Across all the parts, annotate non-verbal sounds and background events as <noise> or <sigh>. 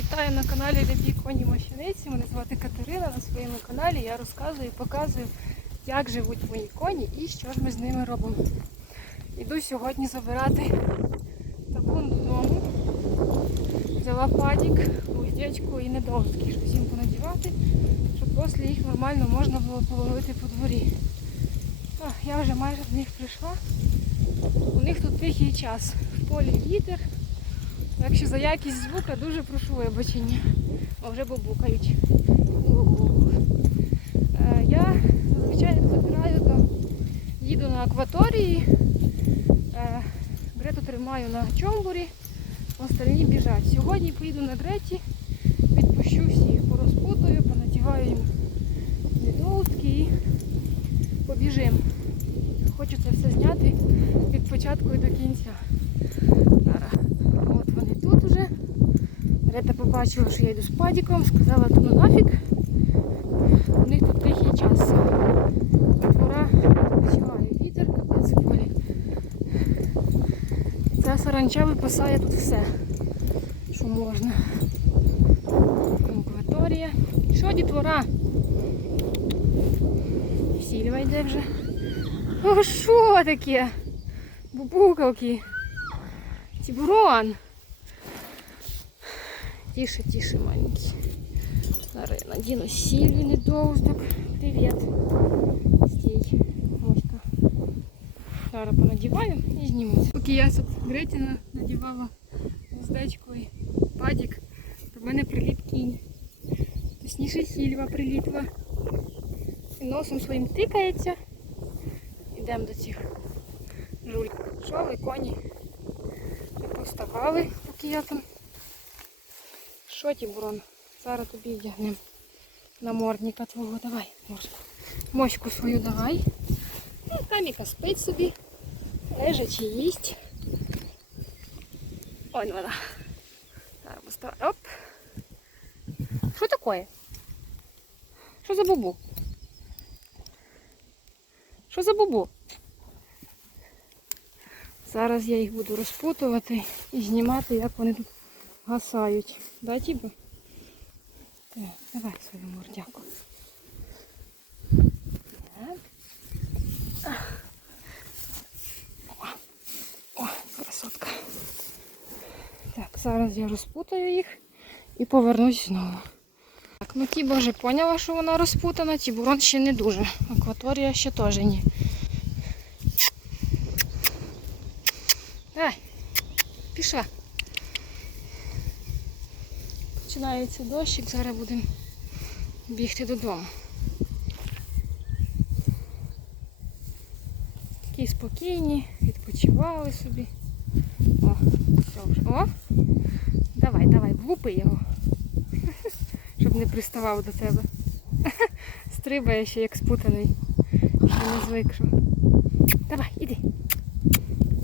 Вітаю на каналі Любі Коні Мощениці. Мене звати Катерина. На своєму каналі я розказую і показую, як живуть мої коні і що ж ми з ними робимо. Іду сьогодні забирати табун додому. Взяла падік, уздечку і недовзки, щоб всім понадівати, щоб після їх нормально можна було половити по дворі. Я вже майже до них прийшла. У них тут тихий час. В полі вітер. Так що за якість звука дуже прошу вибачення. О, вже бабукають. Е, Я зазвичай забираю, то їду на акваторії, е, Грету тримаю на чомбурі, остальні біжать. Сьогодні поїду на Греті, відпущу всіх, порозпутую, понадіваю їм недоутки і побіжимо. Хочу це все зняти від початку і до кінця. От вони тут уже. Рета побачила, що я йду з падіком, сказала, то ну нафіг. У них тут тихий час. Двора починає вітер, капець в полі. Ця саранча випасає тут все, що можна. Акваторія. Що, дітвора? Сільва йде вже. О, що таке? Бубукавки. Тибурон. Тише, тише, маленький. Зараз я надіну Сільві недовздок. Привіт. Стій, моська. Зараз понадіваю і знімуся. Поки я тут Гретіна надівала уздечку і падік, то в мене приліт кінь. Точніше Сільва прилітла. І носом своїм тикається. Йдемо до цих жульків. Що коні? Поставали, поки я там. Що ті, Бурон? Зараз тобі вдягнемо намордника твого. Давай, морську. Моську свою давай. Ну, Каміка спить собі. Лежачи їсть. Ой, вона. Зараз. Оп. Що таке? Що за бубу? Що за бубу? Зараз я їх буду розпутувати і знімати, як вони тут гасають. Да, Тібо? Так, давай свою мордяку. Так. О, о, красотка. Так, зараз я розпутаю їх і повернусь знову. Так, ну Тібо вже поняла, що вона розпутана, Тібурон ще не дуже. Акваторія ще теж ні. Давай, пішла. Починається дощик, зараз будемо бігти додому. Такі спокійні, відпочивали собі. О, все вже. О! Давай, давай, влупи його. <laughs> Щоб не приставав до тебе. <laughs> Стрибає ще як спутаний. Ще не звик, що. Давай, іди.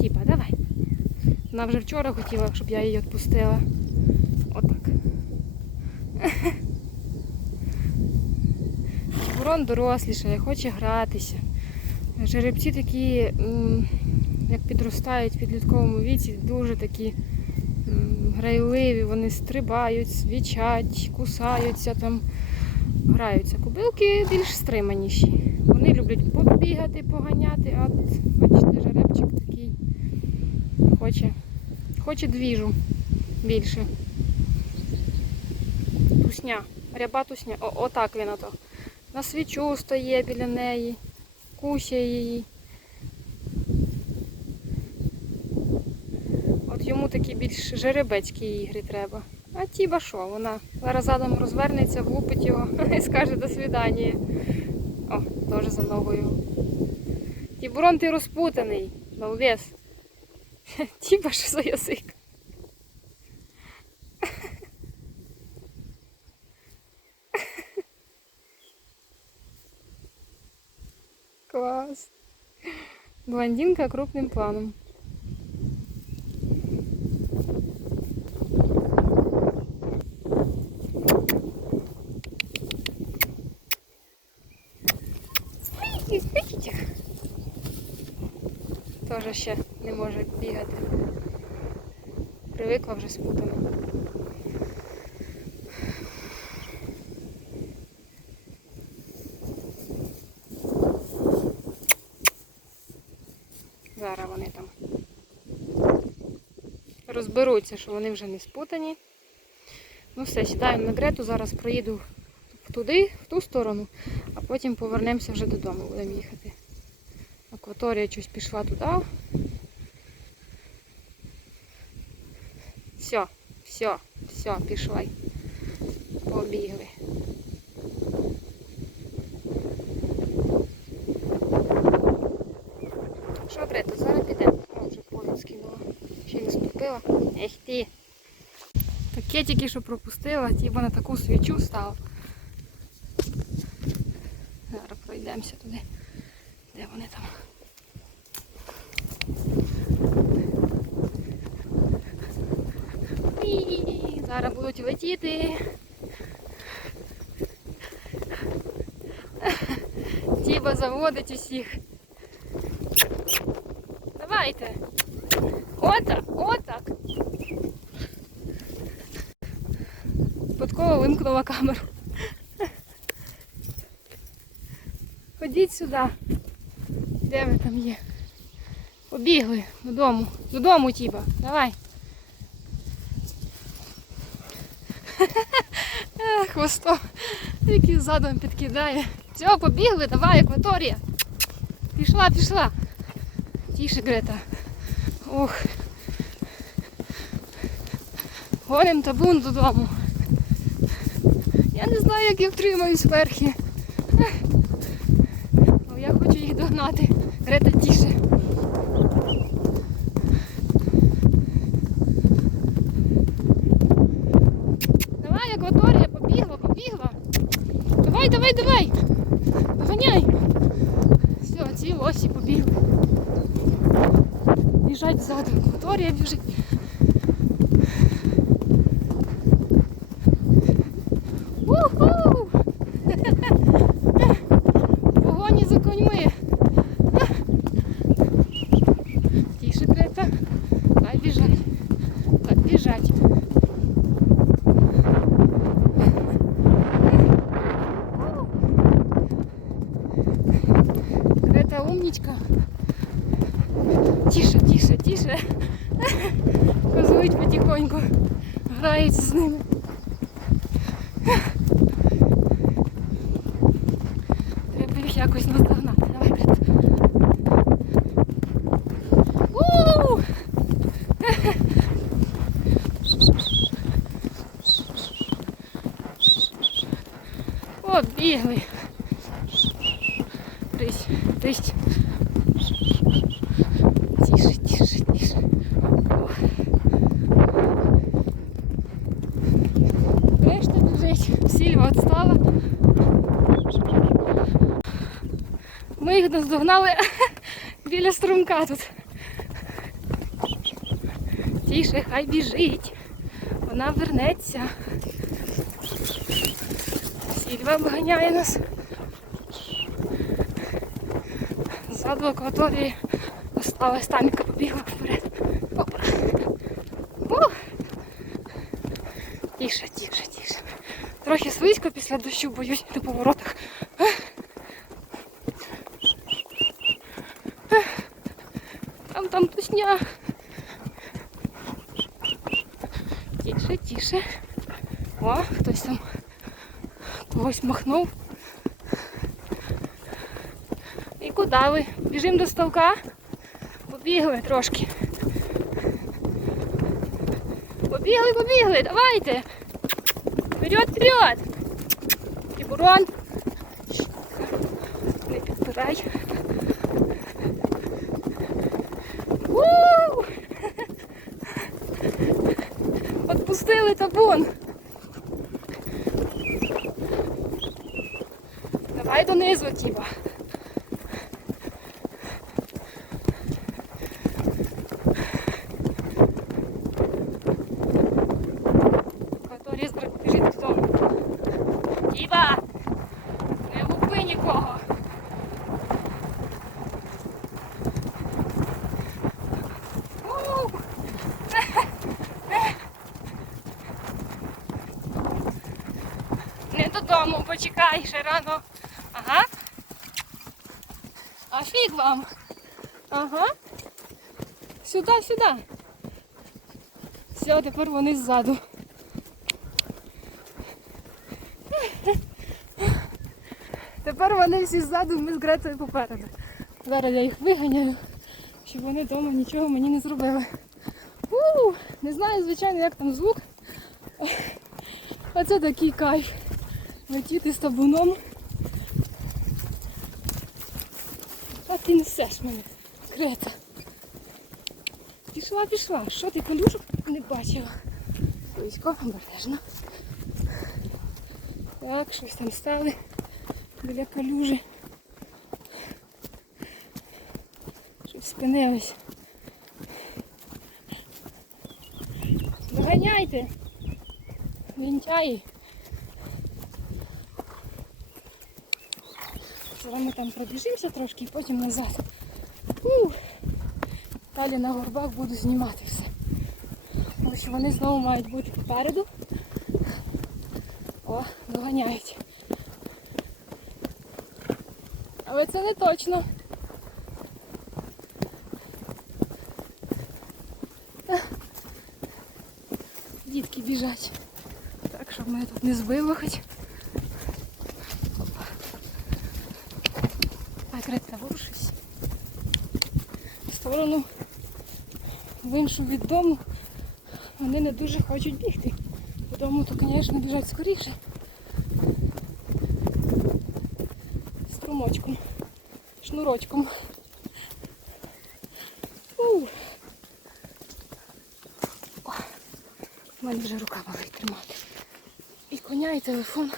Тіпа, давай. Вона вже вчора хотіла, щоб я її відпустила. Отак. <laughs> Ворон дорослішає, хоче гратися. Жеребці такі, як підростають в підлітковому віці, дуже такі грайливі, вони стрибають, свічать, кусаються, там, граються. Кубилки більш стриманіші. Вони люблять побігати, поганяти, а от, бачите, жеребчик такий хоче, хоче двіжу більше. Тусня, ряба тусня. О, отак він ото. На свічу стає біля неї, кусяє її. От йому такі більш жеребецькі ігри треба. А тіба що, вона зараз задом розвернеться, влупить його <laughs> і скаже до свидання. О, теж за ногою. Тібурон ти розпутаний, балбес. <laughs> Тіба що за язик. Класс. Блондинка крупным планом. Тоже ще не може бігати. Привикла вже спутана. Розберуться, що вони вже не спутані. Ну все, сідаємо на Грету, зараз проїду туди, в ту сторону, а потім повернемося вже додому, будемо їхати. Акваторія щось пішла туди. Все, все, все, пішла. Побігли. Що, Грета, зараз підемо. О, вже поїзд скинула. Ще й не ступила. Ех ти. Таке тільки що пропустила, ті на таку свічу стала. Зараз пройдемося туди. Де вони там? Зараз будуть летіти. Тіба заводить усіх. Давайте. Отак, отак. Вимкнула камеру. Ходіть сюди. Де ви там є? Побігли додому. Додому, Тіба. Давай. Хвостом, який задом підкидає. Все, побігли, давай, акваторія. Пішла, пішла. Тише, Грета. Ох. Гоним табун додому. Я не знаю, як я втримаюсь верхи. Але я хочу їх догнати. Грета тіше. Давай, акваторія, побігла, побігла. Давай, давай, давай. Доганяй. Все, ці лосі побігли. Біжать ззаду, акваторія біжить. Уху! Погоні за коньми. Тише, Грета. Хай біжать. Хай біжать. Грета умничка. Тише, тише, тише. Козують потихоньку. Граються з ними. Треба їх якось наздогнати. Давай, Грета. У! Побігли. Трись, трись. Тише, тише, тише. О. Решта біжить. Сільва відстала. Ми їх наздогнали <laughs> біля струмка тут. Тише, хай біжить. Вона вернеться. Сільва обганяє нас. Ззаду акваторії осталась Танька побігла вперед. Опа. Ух. Тише, тише, тише. Трохи слизько після дощу, боюсь на поворотах. Там там тусня. Тише, тише. О, хтось там когось махнув. І куди ви? Біжимо до ставка? Побігли трошки. Побігли, побігли, давайте. Вперед, вперед! Тибурон. Не підпирай. У! <laughs> Отпустили табун. Давай донизу, Тіба. Тіба! Не губи нікого. Не додому, почекай, ще рано. Ага. А фіг вам. Ага. Сюди, сюди. Все, тепер вони ззаду. Тепер вони всі ззаду, ми з Грецею попереду. Зараз я їх виганяю, щоб вони вдома нічого мені не зробили. У, не знаю, звичайно, як там звук. Оце такий кайф. Летіти з табуном. Ти несеш мене, Крета. Пішла, пішла. Що ти колюшок не бачила? Близько, обережно. Так, щось там стали біля калюжі. Щось спинились. Доганяйте! Лінтяї. Зараз ми там пробіжимося трошки і потім назад. Ух. Далі на горбах буду знімати все. Тому що вони знову мають бути попереду. О, доганяють. Але це не точно. Дітки біжать. Так, щоб мене тут не збило. Опа. Так, редка ворушись. В сторону в іншу від дому вони не дуже хочуть бігти. Додому то, звісно, біжать скоріше. Струмочком, шнурочком. У. Мене вже рука болить тримати. І коня, і телефон.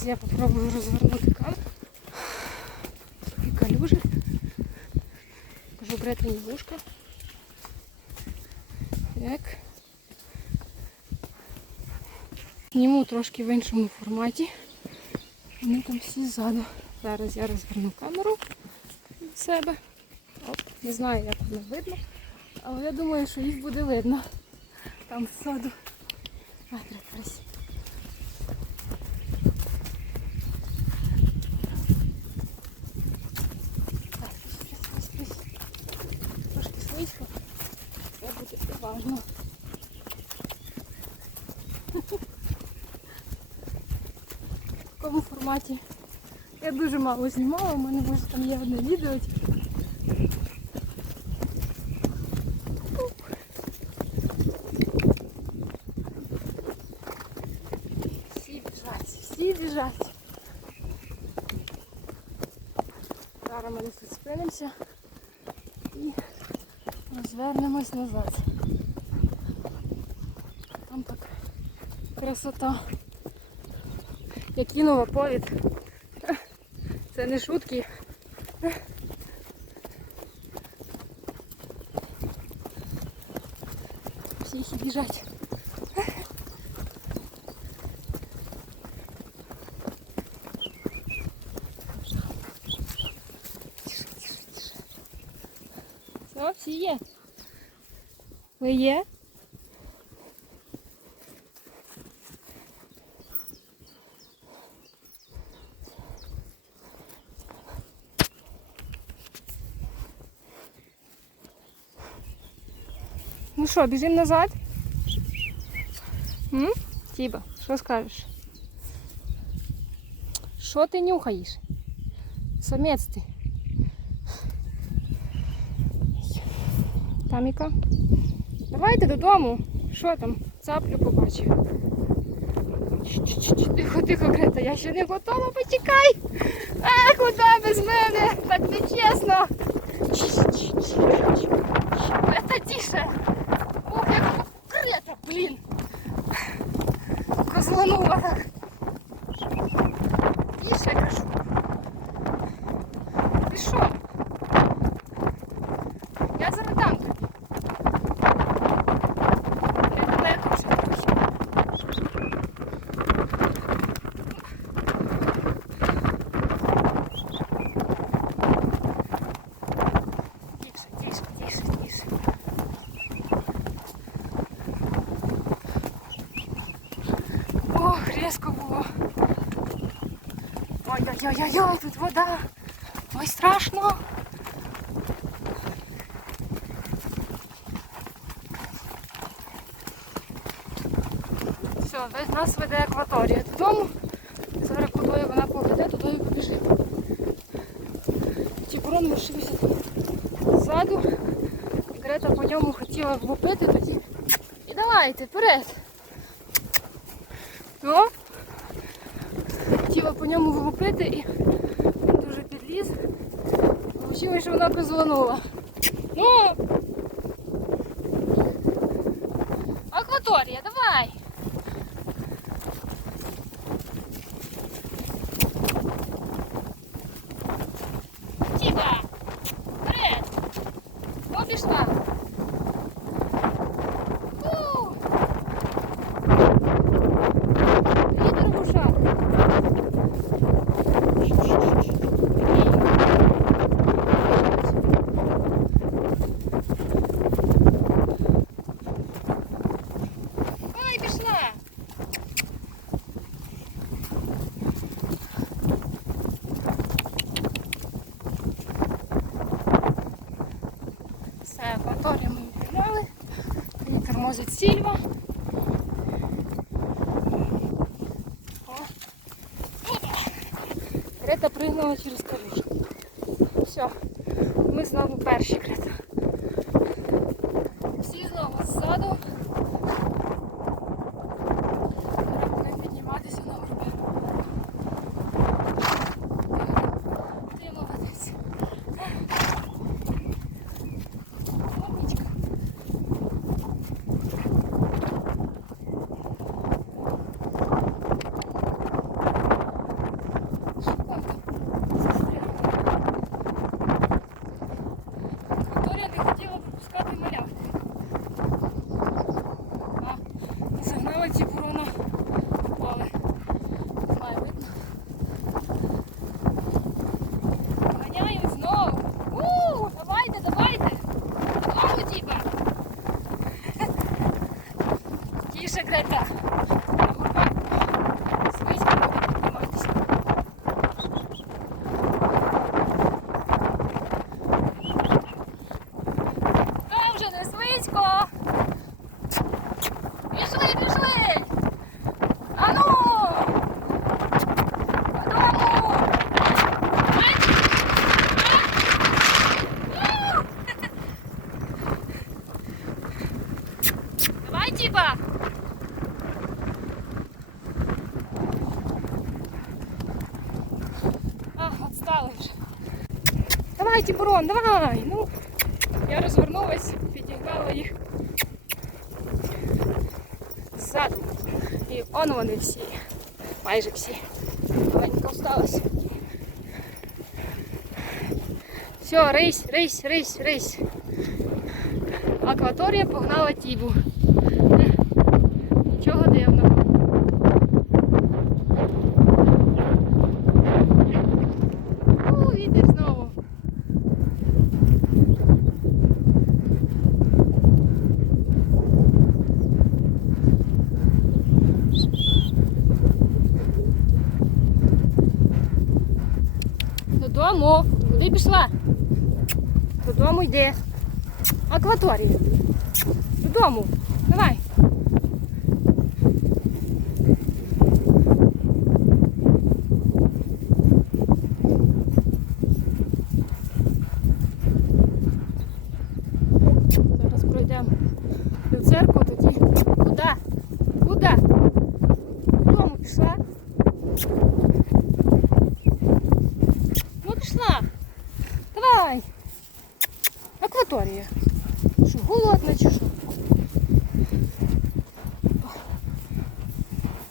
Зараз я попробую розвернути камеру. І калюжі. Кажу бретені вушка. Як. Зніму трошки в іншому форматі. Вони там всі ззаду. Зараз я розверну камеру від себе. Оп, не знаю, як воно видно. Але я думаю, що їх буде видно. Там ззаду. А, красиво. Так, ось, ось, ось. Трошки слизько. Це буде уважно. В такому форматі я дуже мало знімала, у мене може там є одне відео. Всі біжать, всі біжать. Зараз ми тут спинимося і розвернемось назад. Там так красота. Я кинула повід. Це не шутки. Всі їх біжать. Тише, тише, тише. Все, всі є. Ви є? Ну що, біжимо назад? М? Тіба, що скажеш? Що ти нюхаєш? Самець ти. Таміка. Давайте додому. Що там? Цаплю побачив. Чш-чш-чш, Тихо, тихо, Грета, я ще не готова, почекай. А, куди без мене? Так нечесно. Чш-чш-чш. Грета, тише. Козланула так. Тише, кажу. Ти що? Я зараз дам тобі. Недалеко вже дуже. Ой-ой-ой, тут вода. Ой, страшно. Весь нас веде акваторія додому. Зараз кудою вона поведе, туди і побіжимо. Тіброн лишився ззаду. Грета по ньому хотіла влупити тоді. І давайте, вперед. Ну, хотіла по ньому влупити і дуже підліз. Вийшло, що вона призвонула. Ну! Акваторія, давай! Тіба! Вперед! Обійшла! У! Лідер в ушах! Ой, пішла! Все, акваторію ми відправляли. І тормозить Сільва. Крета пригнула через калюжу. Все, ми знову перші крета. Всі знову ззаду. Треба будемо підніматися на горби. Ти молодець. Умничка. Вікторія не хотіла пропускати малявку. А, і загнала ці бурона в поле. Не знаю, видно. Ганяють знову. У, давайте, давайте. Знову тіпа. Тіше, Грета. На горбах. Свиська буде підніматися. Та вже не свисько. Пішли, пішли. Ану. Додому. Ай. Ай. У. Давай, типа. А, отстали вже. Давай, давай. Ну, я розвернулась, підігнала їх ззаду. І он вони всі. Майже всі. Маленька осталась. Все, рись, рись, рись, рись. Акваторія погнала тібу. Е, Нічого дивного. У, вітер знову. Пішла? Додому йди. Акваторія. Додому. Давай. Зараз пройдемо до церкви тоді. Куди? Куди? Додому пішла. Ну пішла. Давай. Акваторія. Що, голодна чи що?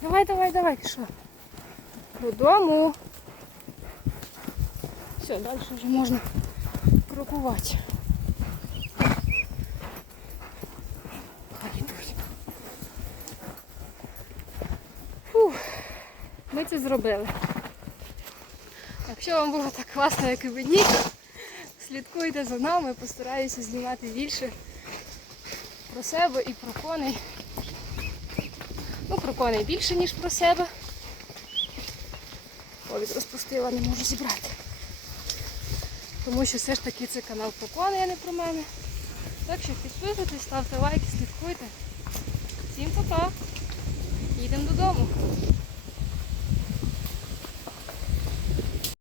Давай, давай, давай, пішла. Додому. Все, далі вже можна крокувати. Фух, ми це зробили. Якщо вам було так класно, як і мені, слідкуйте за нами, постараюся знімати більше про себе і про коней. Ну, про коней більше, ніж про себе. Повід розпустила, не можу зібрати. Тому що все ж таки це канал про кони, а не про мене. Так що підписуйтесь, ставте лайки, слідкуйте. Всім пока! Їдемо додому.